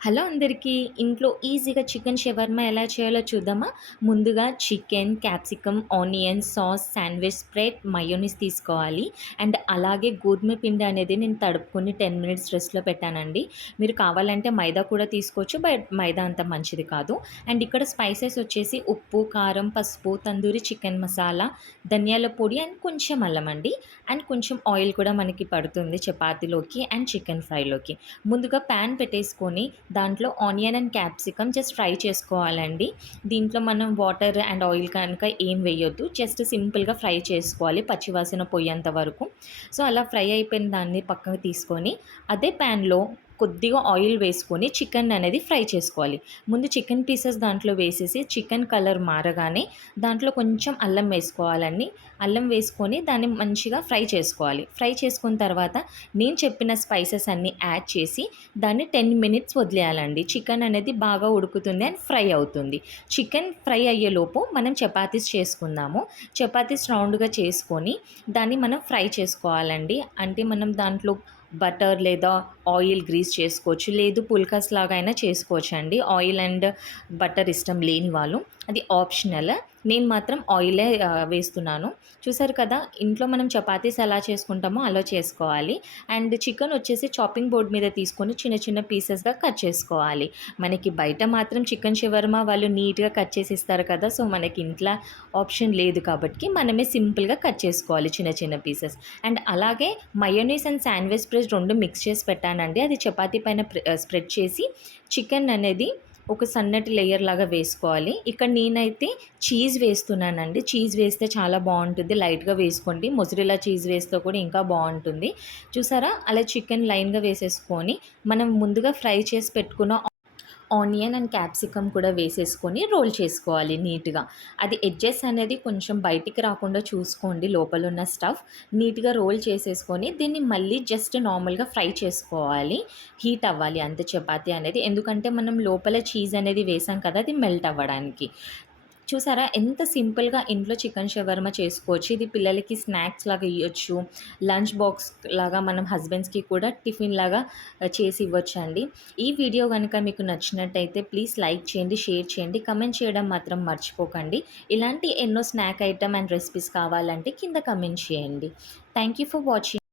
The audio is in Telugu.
హలో అందరికీ. ఇంట్లో ఈజీగా చికెన్ షవర్మా ఎలా చేయాలో చూద్దామా? ముందుగా chicken, capsicum, onion, sauce, sandwich spread, mayonnaise తీసుకోవాలి. అండ్ అలాగే గోధుమ పిండి అనేది నేను తడుపుకొని 10 మినిట్స్ రెస్ట్‌లో పెట్టానండి. మీరు కావాలంటే మైదా కూడా తీసుకోవచ్చు. బట్ మైదా అంత మంచిది కాదు. అండ్ ఇక్కడ స్పైసెస్ వచ్చేసి ఉప్పు, కారం, పసుపు, తందూరి చికెన్ మసాలా, ధనియాల పొడి అండ్ కొంచెం అల్లం అండి. అండ్ కొంచెం ఆయిల్ కూడా మనకి పడుతుంది చపాతీలోకి అండ్ చికెన్ ఫ్రైలోకి. ముందుగా ప్యాన్ పెట్టేసుకొని దాంట్లో onion and capsicum just fry చేసుకోవాలండి. దీంట్లో మనం వాటర్ అండ్ ఆయిల్ కనుక ఏం వేయొద్దు. జస్ట్ సింపుల్‌గా ఫ్రై చేసుకోవాలి పచ్చివాసన పోయేంత వరకు. సో, అలా ఫ్రై అయిపోయిన దాన్ని పక్కకు తీసుకొని అదే ప్యాన్‌లో కొద్దిగా ఆయిల్ వేసుకొని చికెన్ అనేది ఫ్రై చేసుకోవాలి. ముందు చికెన్ పీసెస్ దాంట్లో వేసేసి చికెన్ కలర్ మారగానే దాంట్లో కొంచెం అల్లం వేసుకోవాలండి. అల్లం వేసుకొని దాన్ని మంచిగా ఫ్రై చేసుకోవాలి. ఫ్రై చేసుకున్న తర్వాత నేను చెప్పిన స్పైసెస్ అన్నీ యాడ్ చేసి దాన్ని 10 మినిట్స్ వదిలేయాలండి. చికెన్ అనేది బాగా ఉడుకుతుంది అండ్ ఫ్రై అవుతుంది. చికెన్ ఫ్రై అయ్యేలోపు మనం చపాతీస్ చేసుకుందాము. చపాతీస్ రౌండ్‌గా చేసుకొని దాన్ని మనం ఫ్రై చేసుకోవాలండి. అంటే మనం దాంట్లో బటర్ లేదా ఆయిల్ గ్రీస్ చేసుకోవచ్చు. లేదు పుల్కాస్ లాగా అయినా చేసుకోవచ్చండి. ఆయిల్ అండ్ బటర్ ఇష్టం లేని వాళ్ళు. అది ఆప్షనల్. నేను మాత్రం ఆయిలే వేస్తున్నాను. చూసారు కదా! ఇంట్లో మనం చపాతీస్ ఎలా చేసుకుంటామో అలా చేసుకోవాలి. అండ్ చికెన్ వచ్చేసి చాపింగ్ బోర్డ్ మీద తీసుకొని చిన్న చిన్న పీసెస్‌గా కట్ చేసుకోవాలి. మనకి బయట మాత్రం చికెన్ షవర్మా వాళ్ళు నీట్‌గా కట్ చేసి ఇస్తారు కదా! సో, మనకి ఇంట్లో ఆప్షన్ లేదు కాబట్టి మనమే సింపుల్‌గా కట్ చేసుకోవాలి చిన్న చిన్న పీసెస్. అండ్ అలాగే mayonnaise and sandwich spread 2 mix చేసి పెట్టానండి. అది చపాతీ పైన స్ప్రెడ్ చేసి చికెన్ అనేది ఒక సన్నటి లేయర్ లాగా వేసుకోవాలి. ఇక్కడ నేనైతే చీజ్ వేస్తున్నానండి. చీజ్ వేస్తే చాలా బావుంటుంది. లైట్‌గా వేసుకోండి. మొజరెల్లా చీజ్ వేస్తే కూడా ఇంకా బావుంటుంది. చూసారా? అలా చికెన్ లైన్‌గా వేసేసుకొని మనం ముందుగా ఫ్రై చేసి పెట్టుకున్న ఆనియన్ అండ్ క్యాప్సికమ్ కూడా వేసేసుకొని రోల్ చేసుకోవాలి నీట్‌గా. అది ఎడ్జెస్ అనేది కొంచెం బయటికి రాకుండా చూసుకోండి లోపలున్న స్టఫ్. నీట్‌గా రోల్ చేసేసుకొని దీన్ని మళ్ళీ జస్ట్ నార్మల్‌గా ఫ్రై చేసుకోవాలి. హీట్ అవ్వాలి అంతే చపాతీ అనేది. ఎందుకంటే మనం లోపల చీజ్ అనేది వేసాం కదా! అది మెల్ట్ అవ్వడానికి. చూసారా ఎంత సింపుల్‌గా ఇంట్లో చికెన్ షవర్మా చేసుకోవచ్చు. ఇది పిల్లలకి స్నాక్స్ లాగా ఇయ్యొచ్చు. లంచ్ బాక్స్ లాగా మనం హస్బెండ్స్‌కి కూడా టిఫిన్ లాగా చేసి ఇవ్వొచ్చండి. ఈ వీడియో గనుక మీకు నచ్చినట్టయితే ప్లీజ్ లైక్ చేయండి, షేర్ చేయండి, కమెంట్ చేయడం మాత్రం మర్చిపోకండి. ఇలాంటి ఎన్నో స్నాక్ ఐటెమ్ అండ్ రెసిపీస్ కావాలంటే కింద కమెంట్ చేయండి. Thank you for watching.